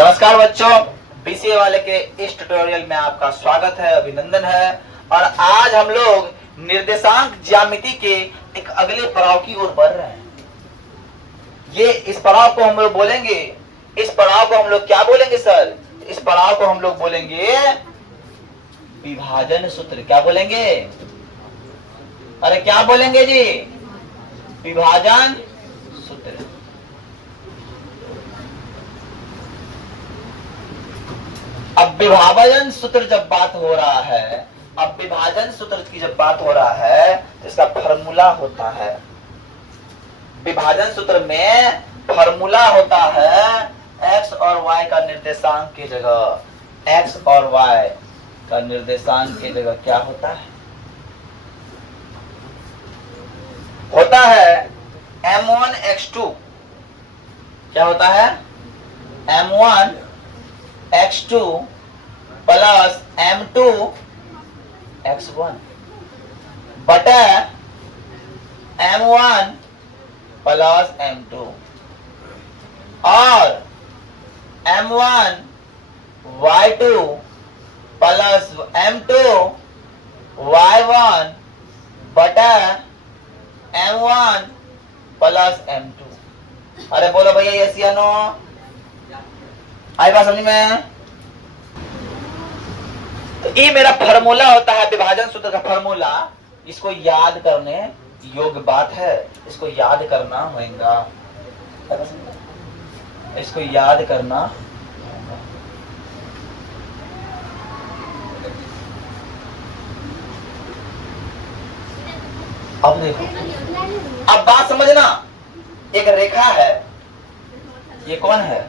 नमस्कार बच्चों, बीसीए वाले के इस ट्यूटोरियल में आपका स्वागत है, अभिनंदन है। और आज हम लोग निर्देशांक ज्यामिति के एक अगले पड़ाव की ओर बढ़ रहे हैं। ये इस पड़ाव को हम लोग बोलेंगे, इस पड़ाव को हम लोग क्या बोलेंगे सर? इस पड़ाव को हम लोग बोलेंगे विभाजन सूत्र। क्या बोलेंगे? अरे क्या बोलेंगे जी? विभाजन सूत्र। अब विभाजन सूत्र जब बात हो रहा है, अब विभाजन सूत्र की जब बात हो रहा है तो इसका फॉर्मूला होता है। विभाजन सूत्र में फॉर्मूला होता है x और y का निर्देशांक की जगह, x और y का निर्देशांक की जगह क्या होता है? होता है m1 x2। क्या होता है? m1 x2 plus m2 x1 बटा m1 प्लस m2 और m1 y2 plus m2 y1 बटा m1 प्लस m2। अरे बोलो भैया यस या नो? आई बात समझ में? तो ये मेरा फार्मूला होता है, विभाजन सूत्र का फार्मूला। इसको याद करने योग्य बात है, इसको याद करना होगा, इसको याद करना। अब देखो, अब बात समझना। एक रेखा है, ये कौन है?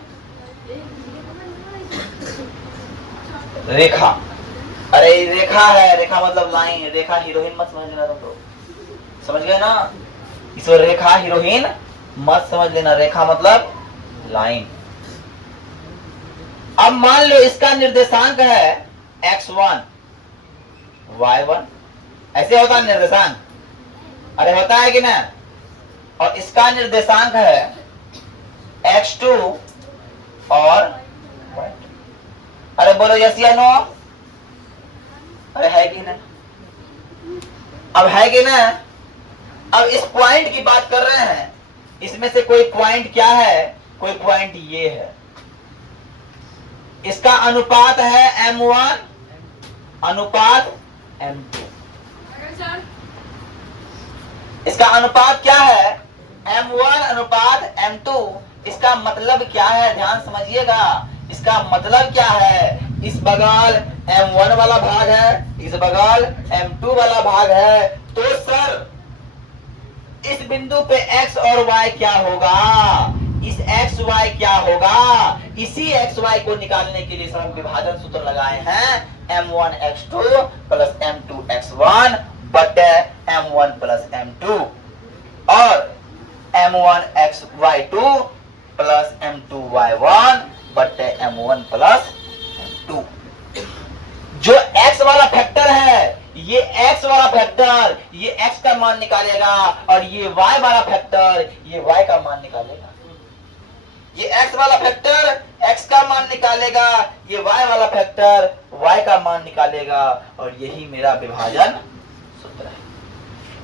रेखा। अरे रेखा है, रेखा मतलब लाइन। रेखा हीरोइन मत समझ लेना तुम लोग, समझ गए ना? इसको रेखा हीरोइन मत समझ लेना, रेखा मतलब लाइन। अब मान लो इसका निर्देशांक है x1 y1, ऐसे होता है निर्देशांक। अरे होता है कि ना? और इसका निर्देशांक है x2 और y2। अरे बोलो यस या नो? अरे है कि ना? अब है कि ना? अब इस पॉइंट की बात कर रहे हैं, इसमें से कोई पॉइंट क्या है? कोई पॉइंट ये है। इसका अनुपात है m1 अनुपात m2। इसका अनुपात क्या है? m1 अनुपात m2। इसका मतलब क्या है? ध्यान समझिएगा। इसका मतलब क्या है? इस बगल m1 वाला भाग है, इस बगल m2 वाला भाग है। तो सर इस बिंदु पे x और y क्या होगा? इस x y क्या होगा? इसी x y को निकालने के लिए सर हम विभाजन सूत्र लगाए हैं m1 x2 plus m2 x1 बटे m1 प्लस m2 और m1 x y2 plus m2 y1 बटे m1 प्लस m2। जो x वाला फैक्टर है, ये x वाला फैक्टर ये x का मान निकालेगा और ये y वाला फैक्टर ये y का मान निकालेगा। ये x वाला फैक्टर x का मान निकालेगा, ये y वाला फैक्टर y का मान निकालेगा। और यही मेरा विभाजन सूत्र है,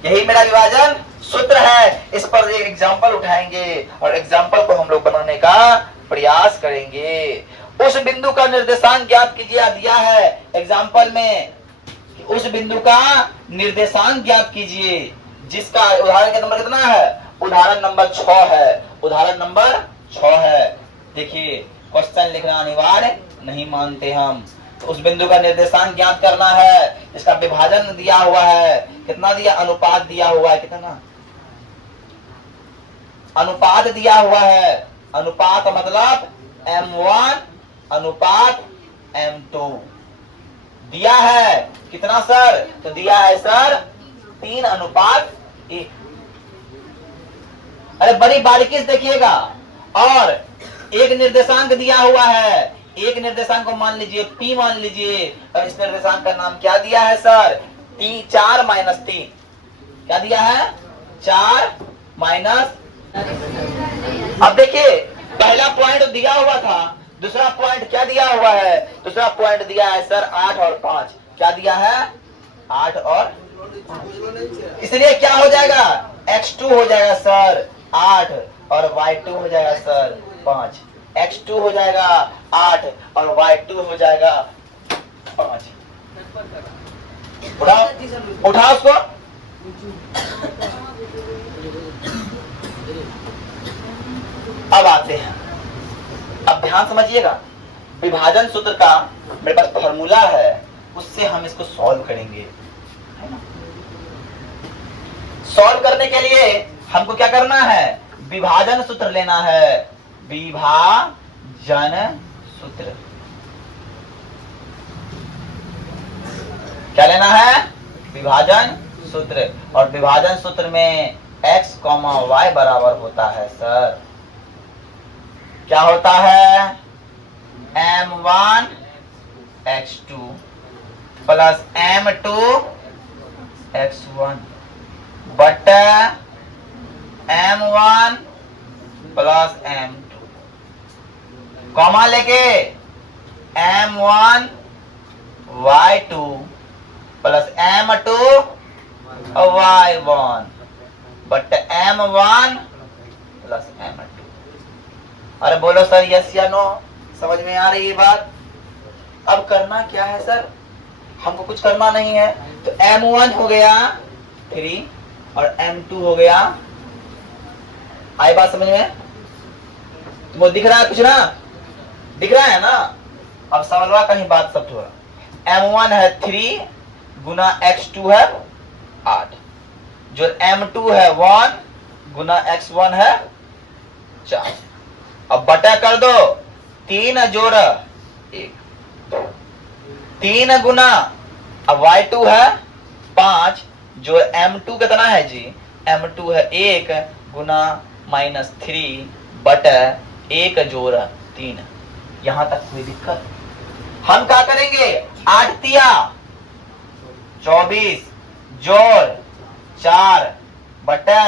यही मेरा विभाजन सूत्र है। इस पर एक एग्जांपल उठाएंगे और एग्जांपल को हम लोग बनाने का प्रयास करेंगे। उस बिंदु का निर्देशांक ज्ञात कीजिए, दिया है एग्जांपल में। उस बिंदु का निर्देशांक ज्ञात कीजिए जिसका उदाहरण का नंबर कितना है? उदाहरण नंबर 6 है। उदाहरण नंबर 6 है। देखिए क्वेश्चन लिखना अनिवार्य नहीं मानते हम। तो उस बिंदु का निर्देशांक ज्ञात करना है। इसका विभाजन दिया हुआ है, कितना दिया? अनुपात दिया हुआ है। कितना अनुपात दिया हुआ है? अनुपात मतलब m1 अनुपात m2 दिया है। कितना सर? तो दिया है सर 3 अनुपात 1। अरे बड़ी बारीकी से देखिएगा। और एक निर्देशांक दिया हुआ है, एक निर्देशांक को मान लीजिए P मान लीजिए। और इस निर्देशांक का नाम क्या दिया है सर? 4 माइनस 3। क्या दिया है? 4 माइनस। अब देखिए पहला पॉइंट दिया हुआ था दूसरा पॉइंट क्या दिया हुआ है? दूसरा पॉइंट दिया है सर 8 और 5। क्या दिया है? 8 और, इसलिए क्या हो जाएगा? x2 हो जाएगा सर 8 और y2 हो जाएगा सर 5। x2 हो जाएगा 8 और y2 हो जाएगा 5। उठाओ उठाओ उसको। अब आते हैं, अब ध्यान समझिएगा, विभाजन सूत्र का मेरे पास फॉर्मूला है, उससे हम इसको सॉल्व करेंगे, है ना। सॉल्व करने के लिए हमको क्या करना है? विभाजन सूत्र लेना है, विभाजन सूत्र। क्या लेना है? विभाजन सूत्र। और विभाजन सूत्र में x, y बराबर होता है सर, क्या होता है? m1 x2 plus m2 x1 बटा m1 प्लस m2, कॉमा लेके m1 y2 plus m2 y1 बटा m1 प्लस m2। अरे बोलो सर यस या नो, समझ में आ रही है बात? अब करना क्या है सर? हमको कुछ करना नहीं है, तो m1 हो गया 3 और m2 हो गया, आई बात समझ में? तुमको दिख रहा है कुछ ना? दिख रहा है ना? अब समझवा कहीं बात सब थोड़ा। m1 है 3 गुना x2 है 8, जो m2 है 1 गुना x1 है 4। अब बटा कर दो, 3 जोड़ 1, 3 गुना, अब y2 है 5, जो m2 कितना है जी? m2 है 1 गुना -3 बटा 1 जोड़ 3। यहां तक कोई दिक्कत? हम क्या करेंगे? 8 तिया 24 जोड़ 4 बटा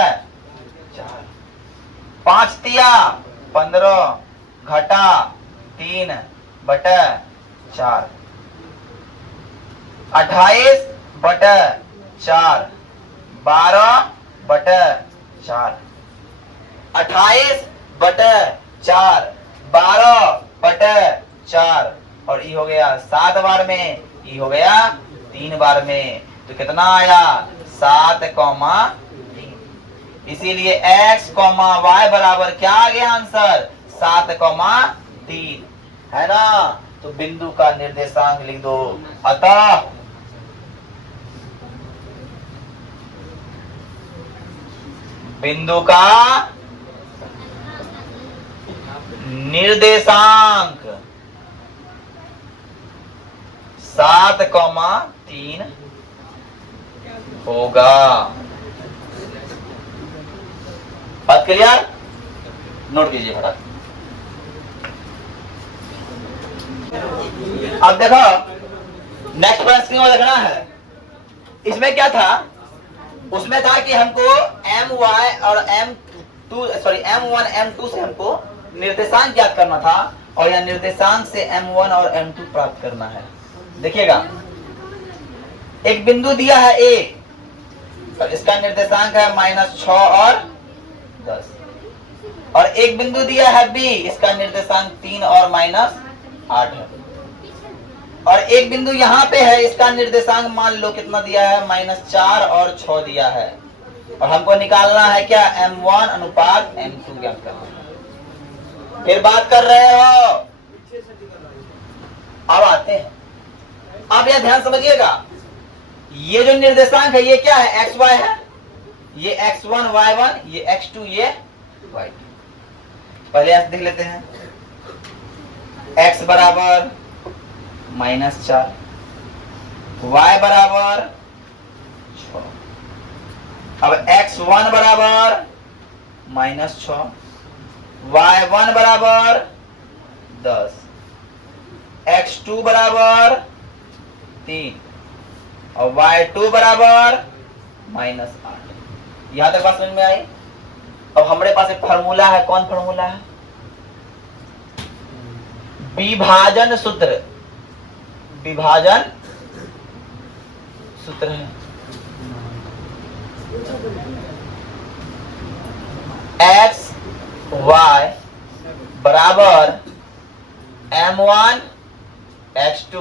4, 5 तिया 15 घटा 3 बटा 4, 28 बटा 4, 12 बटा 4, 28 बटा 4, 12 बटा 4, और ये हो गया 7 बार में, ये हो गया 3 बार में, तो कितना आया? 7,3। इसीलिए x, y बराबर क्या आ गया आंसर? 7,3, है ना। तो बिंदु का निर्देशांक लिख दो, अतः बिंदु का निर्देशांक 7,3 होगा। बात क्लियर? नोट कीजिए फटाफट। अब देखो नेक्स्ट पॉइंट स्क्रीन में देखना है। इसमें क्या था? उसमें था कि हमको my और m1 m2 से हमको निर्देशांक ज्ञात करना था, और यह निर्देशांक से m1 और m2 प्राप्त करना है। देखिएगा, एक बिंदु दिया है A और इसका निर्देशांक है -6 और 10, और एक बिंदु दिया है B, इसका निर्देशांक 3 और -8 है, और एक बिंदु यहाँ पे है, इसका निर्देशांक मान लो कितना दिया है? -4 और 6 दिया है, और हमको निकालना है क्या? m1 अनुपात m2 ज्ञात करना है। फिर बात कर रहे हो? अब आते हैं, अब यह ध्यान समझिएगा, ये जो निर्देशांक है ये क्या है? xy है, ये x1 y1, ये x2 ये y2। पहले ऐसे देख लेते हैं, x बराबर -4, y बराबर 6, अब x1 बराबर -6, y1 बराबर 10, x2 बराबर 3 और y2 बराबर -8। यहां तक बात समझ में आई? अब हमारे पास एक फॉर्मूला है। कौन फॉर्मूला है? विभाजन सूत्र, विभाजन सूत्र है x y बराबर m1 x2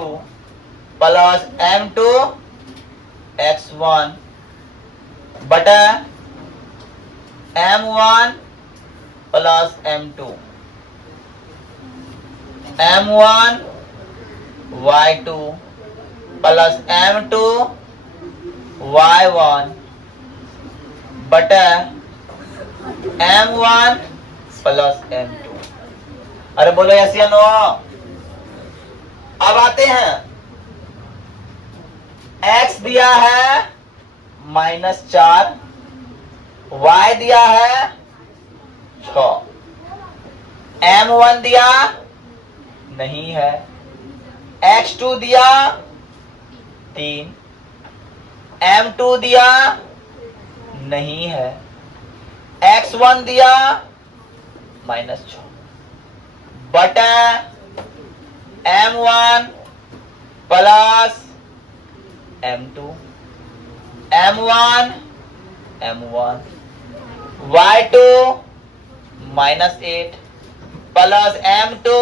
plus m2 x1 बटा m1 plus m2 m1 y2 plus m2 y1 बटा m1 प्लस m2। अरे बोलो यस या नो। अब आते हैं, x दिया है -4, y दिया है 6, m1 दिया नहीं है, x2 दिया 3, m2 दिया नहीं है, x1 दिया -6 बटा m1 plus m2 m1 y2 -8 plus m2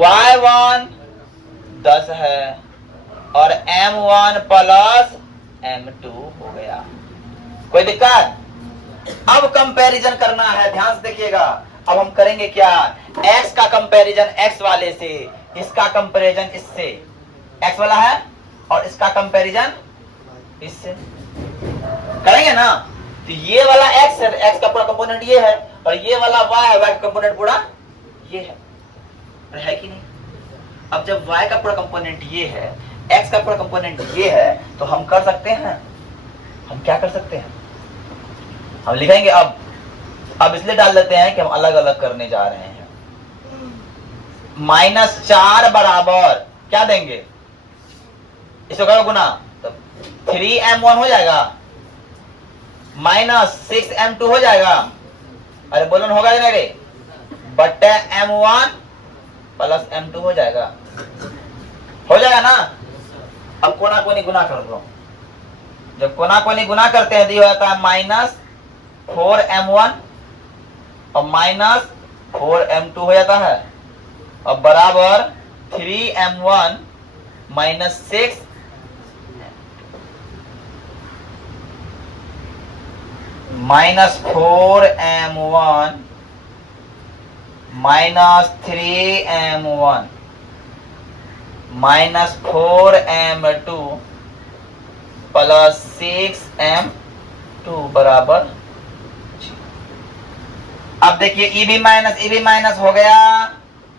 y1 10 है और m1 प्लस m2 हो गया। कोई दिक्कत? अब कंपैरिजन करना है, ध्यान से देखिएगा। अब हम करेंगे क्या, x का कंपैरिजन x वाले से, इसका कंपैरिजन इससे, x वाला है और इसका कंपैरिजन इससे करेंगे ना। तो ये वाला x है, x का पूरा कंपोनेंट ये है और ये वाला y है, y का कंपोनेंट पूरा ये है कि नहीं। अब जब y का पूरा कंपोनेंट ये है, x का पूरा कंपोनेंट ये है, तो हम कर सकते हैं, हम क्या कर सकते हैं, हम लिखेंगे। अब इसलिए डाल देते हैं कि हम अलग अलग करने जा रहे हैं। -4 बराबर क्या देंगे, इसको करो गुना, तो 3m1 हो जाएगा, -6m2 हो जाएगा। अरे बोलो होगा ना रे, बट्टे m1 प्लस m2 हो जाएगा, हो जाएगा ना। अब कोना कोनी गुना कर दो, जब कोना कोनी गुना करते हैं तो ये होता है -4m1 और -4m2 हो जाता है, अब बराबर 3m1 -6 -4m1 -3m1 -4m2 plus 6m2 बराबर। अब देखिए ई भी माइनस हो गया,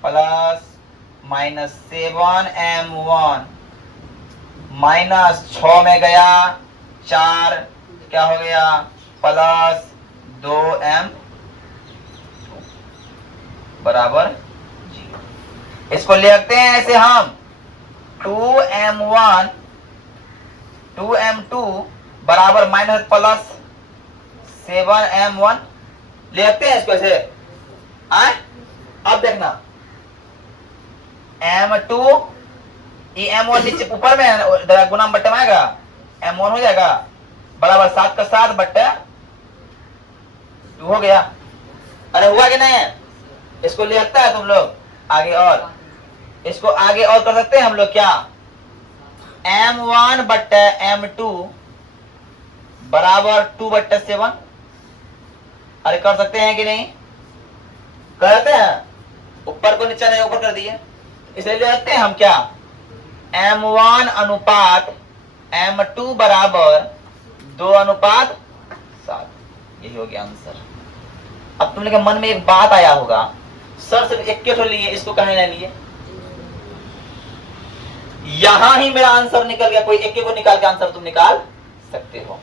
प्लस -7m1 -6 में गया 4, क्या हो गया, प्लस 2m बराबर 0। इसको लिखते हैं ऐसे हम 2m1 2m2 बराबर माइनस प्लस 7m1 लिखते हैं इसको ऐसे। अब देखना m2 ये m1 नीचे ऊपर में है, गुना बट्टे में आएगा, m1 हो जाएगा बराबर 7 का 7 बट्टे 2 हो गया। अरे हुआ कि नहीं है, इसको लिखता है तुम लोग आगे, और इसको आगे और कर सकते हैं हम लोग क्या, m1 बट्टे m2 बराबर 2 बट्टे 7। अरे कर सकते हैं कि नहीं, करते हैं, ऊपर को नीचे नहीं ऊपर कर दिए, इसलिए लिखते हैं हम क्या, m1 अनुपात m2 बराबर 2:7। यही हो गया आंसर। अब तुम लोग के मन में एक बात आया होगा, सर सिर्फ एक के तो लिए, इसको कहीं ना लिए, यहां ही मेरा आंसर निकल गया। कोई एक को निकाल के आंसर तुम निकाल सकते हो,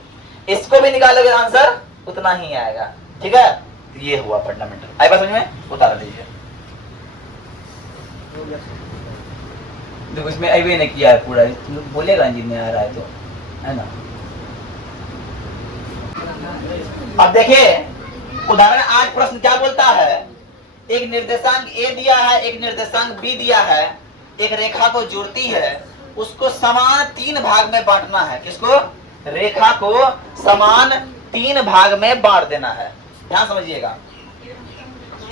इसको भी निकालोगे आंसर उतना ही आएगा, ठीक है। ये हुआ फंडामेंटल, आई बात समझ में, उतार लीजिए। देखो इसमें अभी नहीं किया है पूरा, बोलेगा इंजीनियर आ रहा है तो, है ना। अब देखिए उदाहरण 8 प्रश्न क्या बोलता है, एक निर्देशांक ए दिया है, एक निर्देशांक बी दिया है, एक रेखा को जोड़ती है, उसको समान 3 भाग में बांटना है। किसको? रेखा को समान 3 भाग में बांट देना है। ध्यान समझिएगा,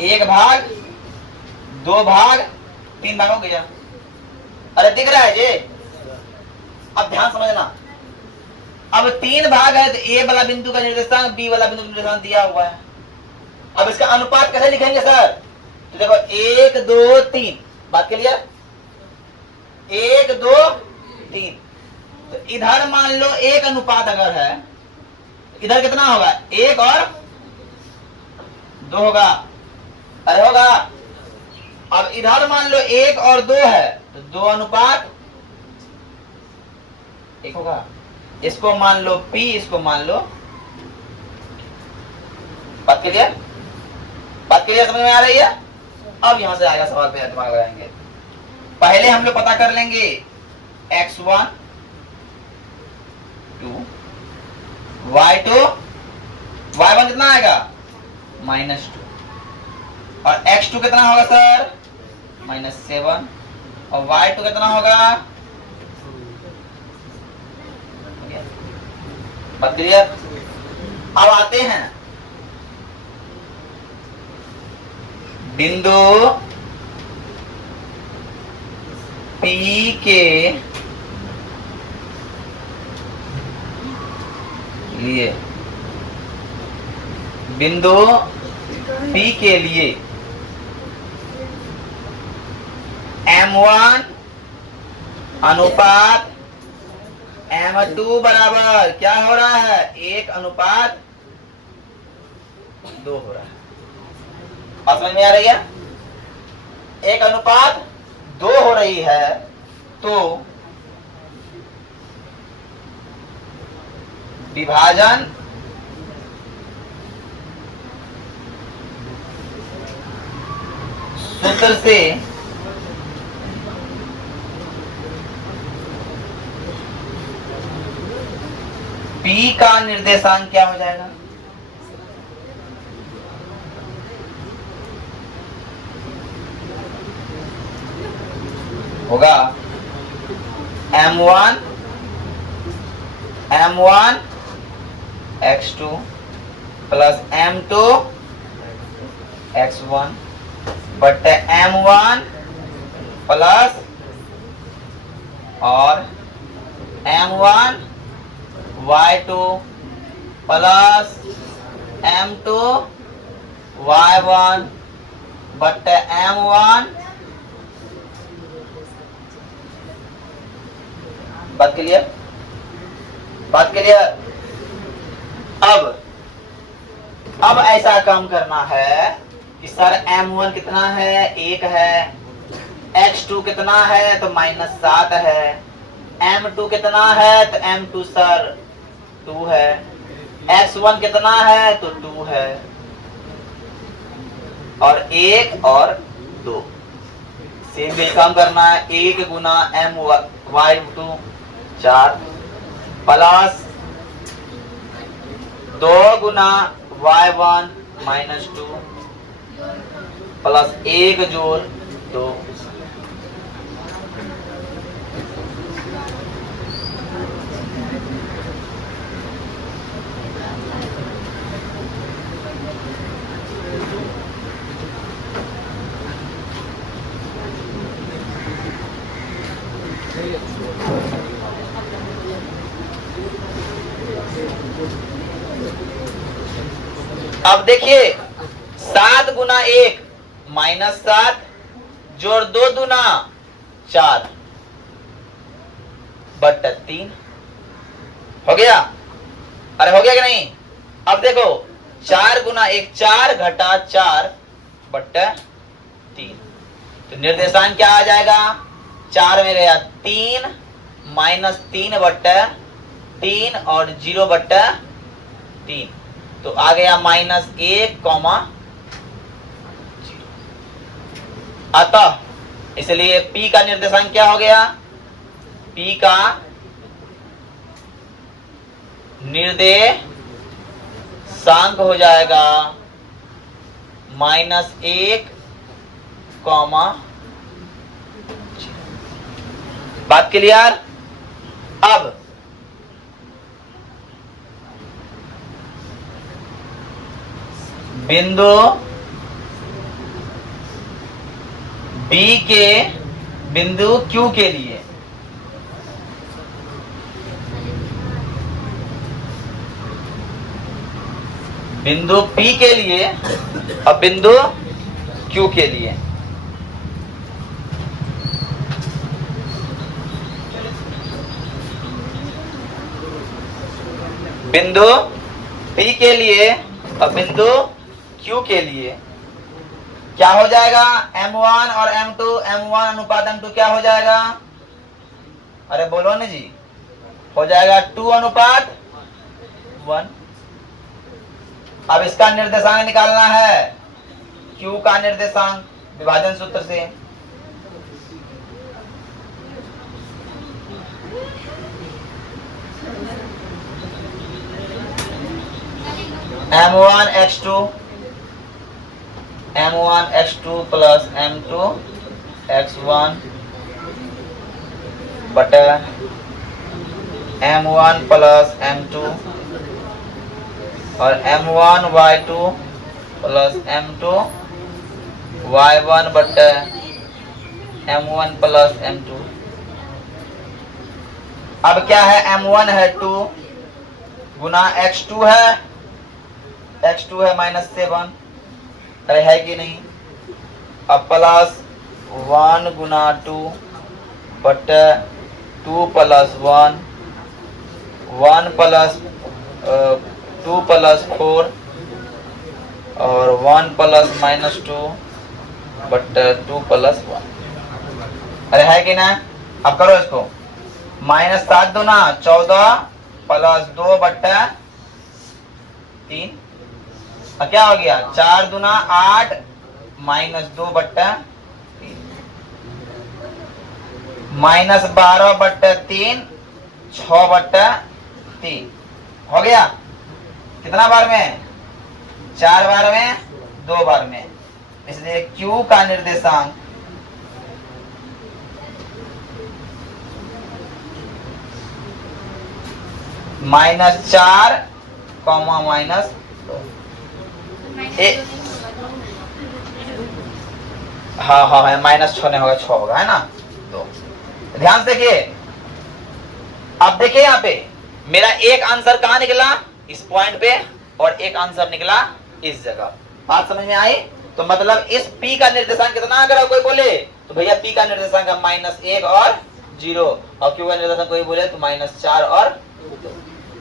1 भाग, 2 भाग, 3 भाग हो गया। अरे दिख रहा है ये? अब ध्यान समझना, अब 3 भाग है तो ए वाला बिंदु का निर्देशांक बी वाला बिंदु का निर्देशांक दिया हुआ है। अब इसका अनुपात कैसे लिखेंगे सर? तो देखो 1 2 3, बात क्लियर? 1 2 3, तो इधर मान लो 1 अनुपात अगर है, इधर कितना होगा? 1 और 2 होगा। अरे होगा। अब इधर मान लो 1 और 2 है, तो 2 अनुपात 1 होगा। इसको मान लो P, इसको मान लो। बात क्लियर? बात क्लियर, समझ में आ रही है? अब यहां से आएगा सवाल पे दिमाग लगाएंगे। पहले हम लोग पता कर लेंगे x1 2, y2, y1 कितना आएगा? -2, और x2 कितना होगा सर? -7, और y2 कितना होगा? बात क्लियर? अब आते हैं बिंदु P के लिए, बिंदु P के लिए M1 अनुपात M2 बराबर क्या हो रहा है? 1 अनुपात 2 हो रहा है। बात समझ में आ रही है? 1 अनुपात 2 हो रही है, तो विभाजन सूत्र से P का निर्देशांक क्या हो जाएगा? होगा M1 x2 plus M2 x1 बटे M1 प्लस और M1 y2 plus M2 y1 बटे M1। बात क्लियर? बात क्लियर? अब ऐसा काम करना है कि सर M1 कितना है? 1 है, x2 कितना है? तो -7 है, M2 कितना है? तो M2 सर 2 है, x1 कितना है? तो 2 है, और 1 और 2 से काम करना है। 1 गुना y2 4 प्लस 2 गुना y1 -2 प्लस 1 जोड़ 2। अब देखिए 7 गुना 1 -7 जोड़ 2 दूना 4 बट्टा 3 हो गया। अरे हो गया कि नहीं? अब देखो 4 गुना 1 4 घटा 4 बट्टा 3, तो निर्देशांक क्या आ जाएगा? 4 में गया 3 -3 बट्टा 3 और 0 बट्टा 3, तो आ गया -1, 0। अतः इसलिए P का निर्देशांक क्या हो गया? P का निर्देशांक हो जाएगा -1 कॉमा, बात क्लियर। अब बिंदु B के बिंदु Q के लिए बिंदु P के लिए अब बिंदु Q के लिए बिंदु P के लिए और बिंदु Q के लिए क्या हो जाएगा? M1 और M2, M1 अनुपात M2 क्या हो जाएगा? अरे बोलो ना जी, हो जाएगा 2 अनुपात 1। अब इसका निर्देशांक निकालना है, Q का निर्देशांक विभाजन सूत्र से। M1 x2 plus M2 x1 बटा M1 प्लस M2 और M1 y2 plus M2 y1 बटा M1 प्लस M2। अब क्या है? M1 है 2 गुना x2 है, x2 है -7, अरे है कि नहीं? अब प्लस 1 गुना 2 बटे 2 प्लस 1, 1 प्लस 2 प्लस 4 और 1 प्लस -2 बटे 2 प्लस 1, अरे है कि ना? अब करो इसको, -7 दूना 14 प्लस 2 बटे 3, क्या हो गया? 4 दूना 8 -2 बट्टा 3, -12 बट्टा 3 6 बट्टा 3 हो गया। कितना बार में? 4 बार में, 2 बार में। इसलिए Q का निर्देशांक -4 -2 हाँ है, -6 नहीं होगा, 6 होगा, है ना? तो ध्यान से देखिए। अब देखिए यहाँ पे मेरा एक आंसर कहाँ निकला? इस पॉइंट पे, और एक आंसर निकला इस जगह। बात समझ में आई? तो मतलब इस P का निर्देशांक कितना? अगर कोई बोले तो भैया P का निर्देशांक है -1 और 0, और Q का निर्देशांक कोई बोले तो -4 और 2।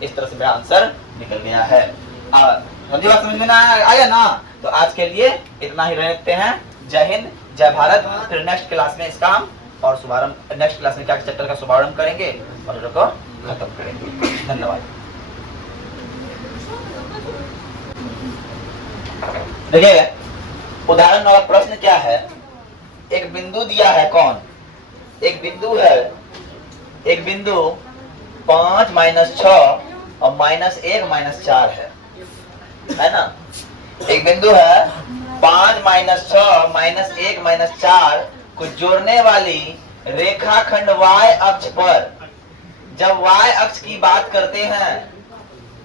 इस तरह से मेरा आंसर निकल गया है। समझी बात? समझ में ना आया ना? तो आज के लिए इतना ही रहते हैं। जय हिंद, जय भारत। फिर नेक्स्ट क्लास में इसका हम और शुभारंभ, नेक्स्ट क्लास में क्या चैप्टर का शुभारंभ करेंगे और इसको खत्म करेंगे। धन्यवाद। देखिए उदाहरण नंबर प्रश्न क्या है? एक बिंदु दिया है। कौन? एक बिंदु है, एक बिंदु 5 -6 और -1 -4 है ना? एक बिंदु है 5 -6 -1 -4 को जोड़ने वाली रेखाखंड y अक्ष पर जब y अक्ष की बात करते हैं,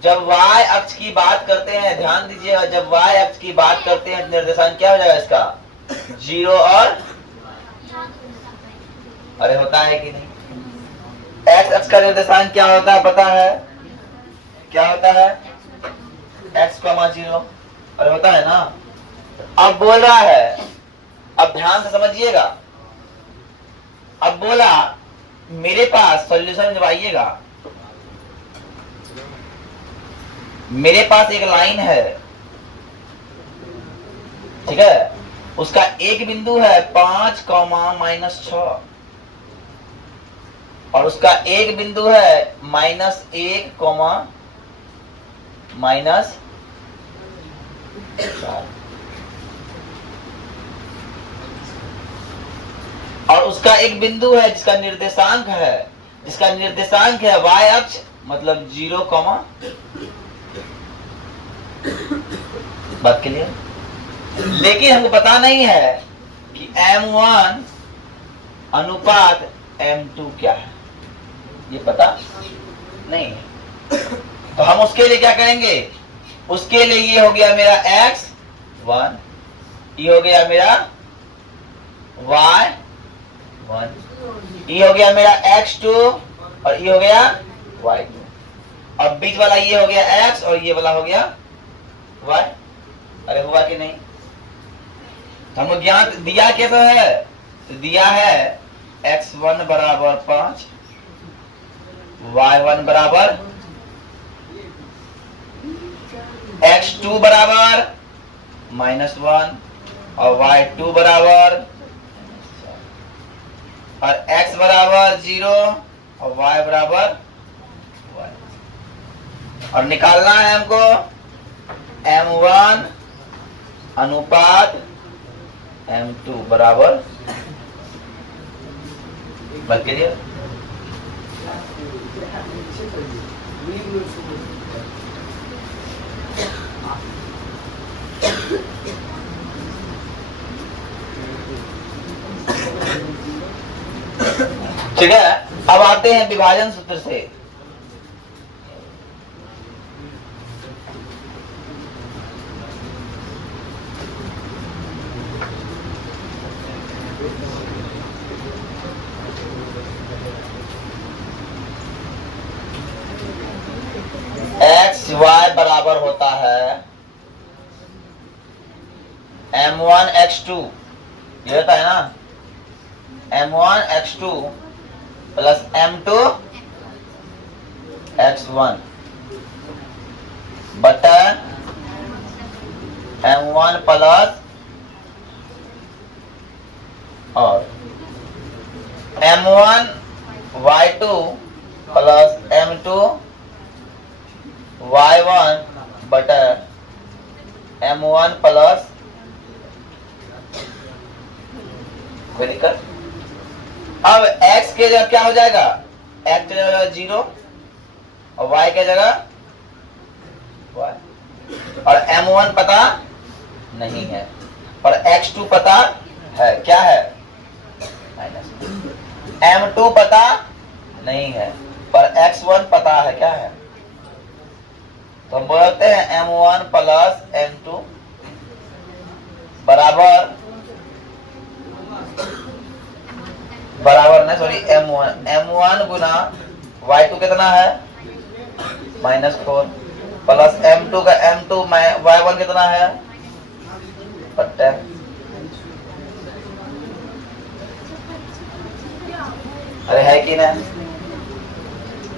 जब y अक्ष की बात करते हैं, ध्यान दीजिएगा, जब y अक्ष की बात करते हैं निर्देशांक क्या हो जाएगा इसका? 0 और, अरे होता है कि नहीं? x अक्ष का निर्देशांक क्या होता है पता है? क्या होता है? x, 0, अरे होता है ना? अब बोल रहा है, अब ध्यान से समझिएगा। अब बोला मेरे पास सॉल्यूशन जब आइएगा, मेरे पास एक लाइन है, ठीक है? उसका एक बिंदु है 5, -6 और उसका एक बिंदु है -1, -4 और उसका एक बिंदु है जिसका निर्देशांक है y अक्ष, मतलब 0, बात के लिए। लेकिन हमको पता नहीं है कि M1 अनुपात M2 क्या है, ये पता नहीं है। तो हम उसके लिए क्या करेंगे, उसके लिए ये हो गया मेरा X1, ये हो गया मेरा Y1, ये हो गया मेरा X2 और ये हो गया Y2। अब बीच वाला ये हो गया X और ये वाला हो गया Y। अरे हुआ कि नहीं? हमको ज्ञात दिया कैसा है, तो दिया है X1 बराबर 5, Y1 बराबर, X2 बराबर -1 और Y2 बराबर, और X बराबर 0 और Y बराबर 1। और निकालना है हमको M1 अनुपात M2 बराबर, बात क्लियर? ठीक है, अब आते हैं विभाजन सूत्र से। एक्स वाई बराबर होता है M1 X2, ये होता है ना M1 X2 plus M2 X1 बटा M1 प्लस और M1 Y2 plus M2 Y1 बटा M1 प्लस, अब x के जगह क्या हो जाएगा, x के जगह 0 और y के जगह y, और M1 पता नहीं है और X2 पता है, क्या है M2 पता नहीं है पर X1 पता है, क्या है, तो हम बोलते हैं M1 प्लस M2 बराबर नहीं सॉरी M1 गुना Y2 कितना है -4 प्लस M2 का M2 Y1 कितना है 10। अरे है कि नहीं,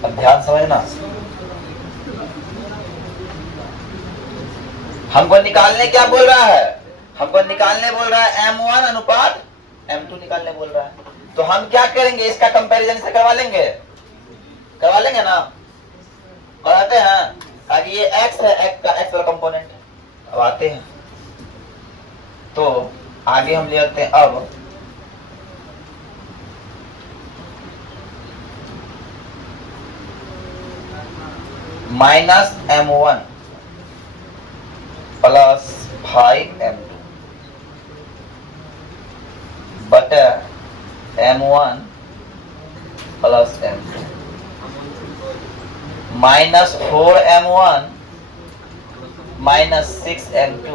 अब ध्यान समझना। हमको निकालने क्या बोल रहा है, हमको निकालने बोल रहा है M1 अनुपात M2 निकालने बोल रहा है। तो हम क्या करेंगे, इसका कंपैरिजन से करवा लेंगे ना, कराते हैं, ताकि ये x है, x का x वाला कंपोनेंट। अब आते हैं तो आगे हम ले आते हैं अब -M1 प्लस 5M2 बटा M1 plus M2 -4M1 -6M2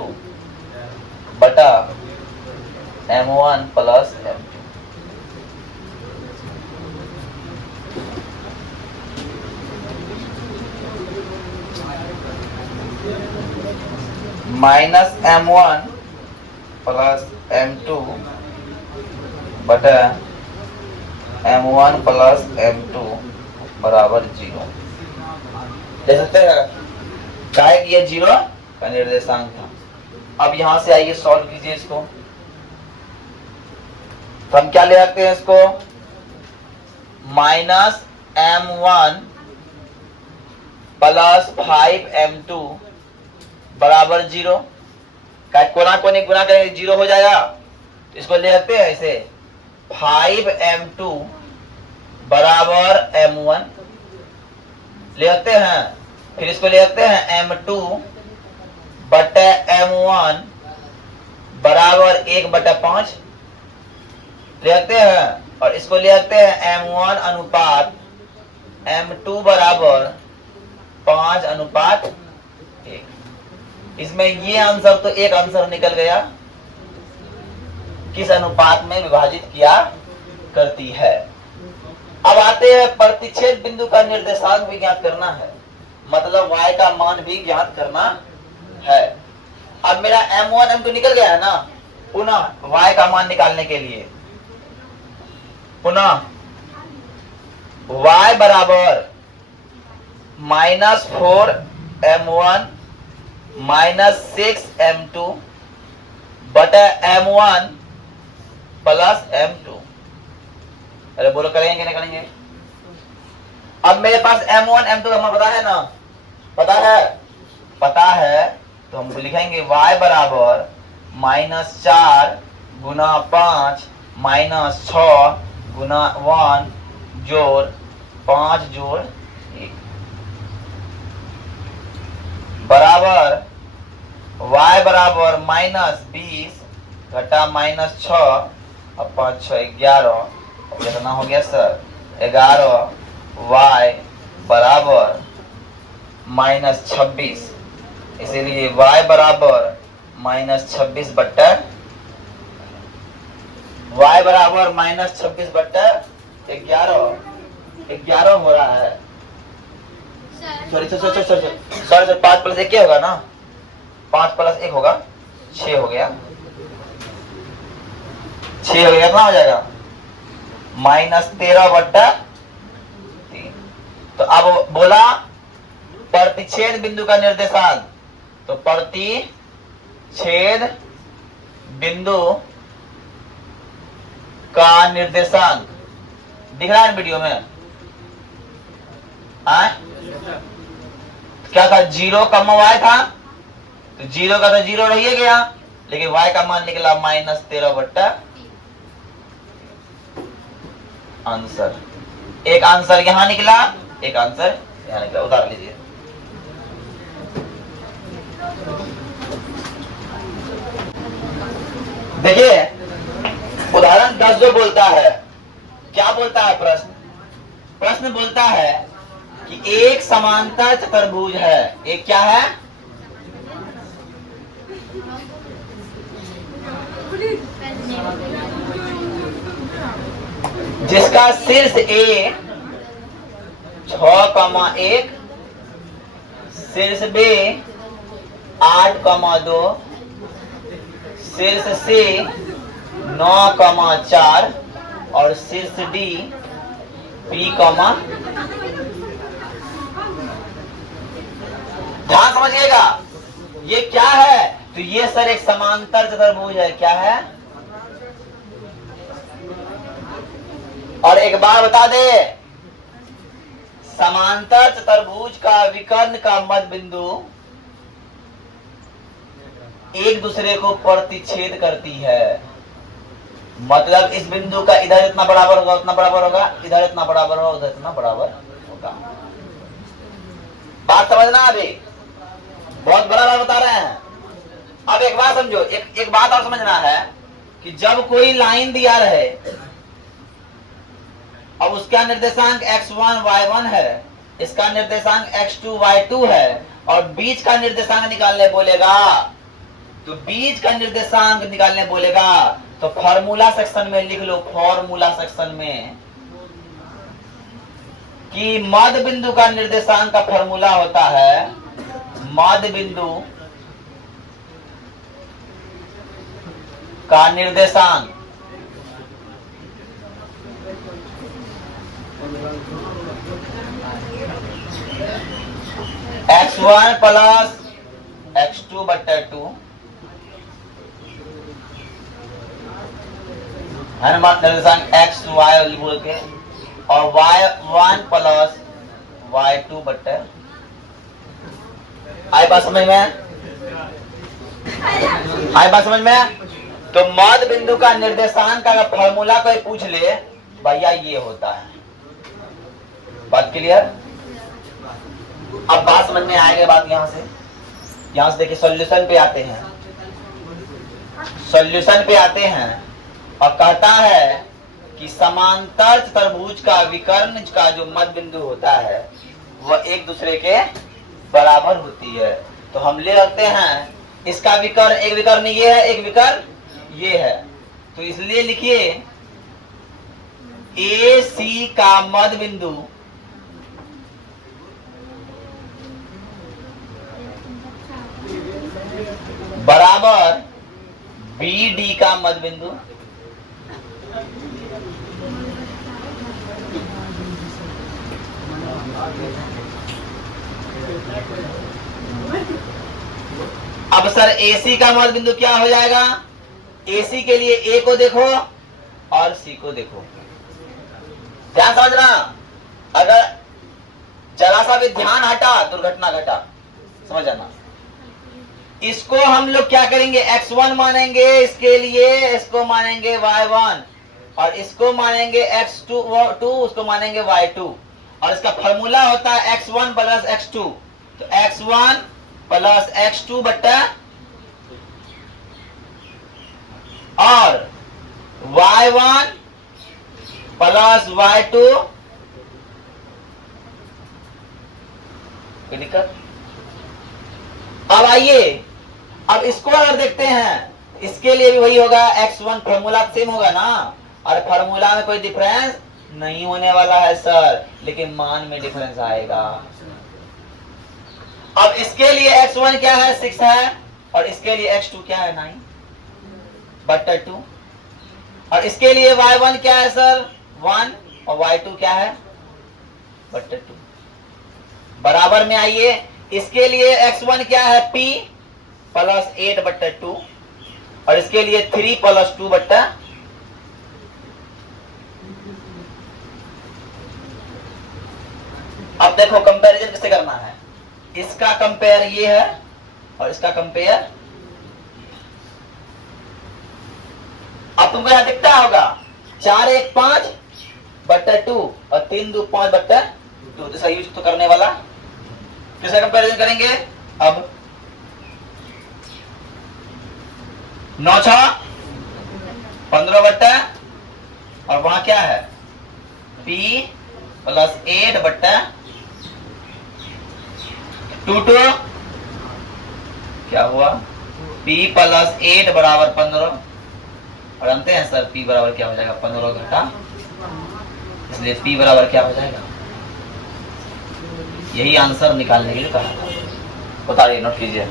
बटा M1 plus M2। -M1 plus M2 बटा M1 प्लस M2 बराबर 0। देख सकते हैं काहे कि ये 0 का निर्देशांक था। अब यहां से आइए सॉल्व कीजिए इसको, तो हम क्या ले सकते हैं इसको, -M1 प्लस 5M2 बराबर 0, कोना कोनी गुना करेंगे 0 हो जाएगा, तो इसको ले सकते हैं ऐसे 5M2 बराबर M1 ले सकते हैं, फिर इसको ले सकते हैं M2 बटा M1 बराबर 1/5, लिखते हैं और इसको लिखते हैं m1 अनुपात m2 बराबर 5:1। इसमें ये आंसर तो एक आंसर निकल गया, किस अनुपात में विभाजित किया करती है। अब आते हैं प्रतिच्छेद बिंदु का निर्देशांक भी ज्ञात करना है, मतलब y का मान भी ज्ञात करना है। अब मेरा m1 m2 निकल गया है ना, पुनः y का मान निकालने के लिए पुनः y बराबर -4m1 -6m2 बटा m1 प्लस m2। अरे बोलो करेंगे कि नहीं करेंगे? अब मेरे पास m1 m2 का मान पता है ना, पता है तो हम लिखेंगे y बराबर -4 गुना 5 -6 गुना 1 जोड़ 5 जोड़ 1 बराबर y बराबर -20 घटा -6 और 5 6 11 कितना हो गया सर 11 y बराबर -26, इसीलिए y बराबर -26 बट्टा y बराबर -26 बट्टा 11 हो रहा है। सॉरी 5 प्लस 1 क्या होगा ना, 5 प्लस 1 होगा 6 हो गया, 6 हो गया, कितना हो जाएगा -13 बट्टा 3। तो अब बोला प्रतिच्छेद बिंदु का निर्देशांक, तो प्रतिच्छेद बिंदु का निर्देशांक दिख रहा है वीडियो में? क्या था 0 कम y था, तो 0 का तो 0 रह गया, लेकिन y का मान निकला -13 बट्टा। आंसर एक आंसर यहां निकला, एक आंसर यहां निकला, उतार लीजिए। देखिए उदाहरण 10 जो बोलता है, क्या बोलता है प्रश्न बोलता है कि एक समांतर चतुर्भुज है, एक क्या है, जिसका शीर्ष A 6,1, शीर्ष B 8,2, शीर्ष C 9,4 और शीर्ष D P, ध्यान समझिएगा ये क्या है, तो ये सर एक समांतर चतुर्भुज है, क्या है। और एक बार बता दे, समांतर चतुर्भुज का विकर्ण का मध्य बिंदु एक दूसरे को प्रतिच्छेद करती है, मतलब इस बिंदु का इधर इतना बराबर होगा उतना बराबर होगा, इधर इतना बराबर होगा उधर इतना बराबर होगा। बात समझना, अभी बहुत बड़ा बात बता रहे हैं। अब एक बात समझो, एक बात और समझना है कि जब कोई लाइन दिया रहे, अब उसका निर्देशांक x1 y1 है, इसका निर्देशांक x2 y2 है, और बीच का निर्देशांक निकालने बोलेगा, तो बीच का निर्देशांक निकालने बोलेगा तो फॉर्मूला सेक्शन में लिख लो, फॉर्मूला सेक्शन में कि मध्य बिंदु का निर्देशांक का फॉर्मूला होता है, मध्य बिंदु का निर्देशांक x1 प्लस x2 बट्टा 2 है ना, निर्देशांक x y बोल के, और y1 प्लस y2 बट्टा। आई बात समझ में? आई बात समझ में? तो मध्य बिंदु का निर्देशांक का अगर फॉर्मूला कोई पूछ ले, भैया ये होता है। बात क्लियर? अब बात समझ में आएगी। बात यहां से देखिए, सॉल्यूशन पे आते हैं, सॉल्यूशन पे आते हैं और कहता है कि समांतर चतुर्भुज का विकर्ण का जो मध्य बिंदु होता है वह एक दूसरे के बराबर होती है। तो हम ले रखते हैं इसका विकर्ण, एक विकर्ण ये है, एक विकर्ण ये है, तो इसलिए लिखिए ए सी का मध्य बिंदु बराबर बी डी का मध्य बिंदु अब सर AC का मध्य बिंदु क्या हो जाएगा? AC के लिए A को देखो और C को देखो, ध्यान समझना। अगर जरा सा भी ध्यान हटा दुर्घटना घटा, समझ जाना। इसको हम लोग क्या करेंगे? x1 मानेंगे, इसके लिए इसको मानेंगे y1 और इसको मानेंगे x2, उसको मानेंगे y2 और इसका फॉर्मूला होता है x1 प्लस x2। तो x1 प्लस x2 बट्टा और y1 प्लस y2, कोई दिक्कत? अब आइए, अब इसको अगर देखते हैं, इसके लिए भी वही होगा, x1 फॉर्मूला सेम होगा ना, और फॉर्मूला में कोई डिफरेंस नहीं होने वाला है सर, लेकिन मान में डिफरेंस आएगा। अब इसके लिए x1 क्या है? 6 है और इसके लिए x2 क्या है? 9 बट्टा 2 और इसके लिए y1 क्या है सर? 1 और y2 क्या है? बट्टा 2। बराबर में आइए, इसके लिए x1 क्या है? p प्लस 8 बट्टा 2 और इसके लिए 3 प्लस 2 बट्टा। अब देखो कंपैरिजन किससे करना है? इसका कंपेयर ये है और इसका कंपेयर, अब तुमको यहां दिखता होगा 4 1 5 बट्टा 2 और 3 2 5 बट्टा 2, इसका यूज तो करने वाला। किसका कंपैरिजन करेंगे? अब 9 6 15 बट्टा और वहां क्या है? p प्लस 8 बट्टा 2 2 क्या हुआ? p प्लस 8 बराबर 15 और जानते हैं सर p बराबर क्या हो जाएगा? 15 घटा, इसलिए p बराबर क्या हो जाएगा? यही आंसर निकालने के लिए कहा था। बताइए, नोट कीजिए।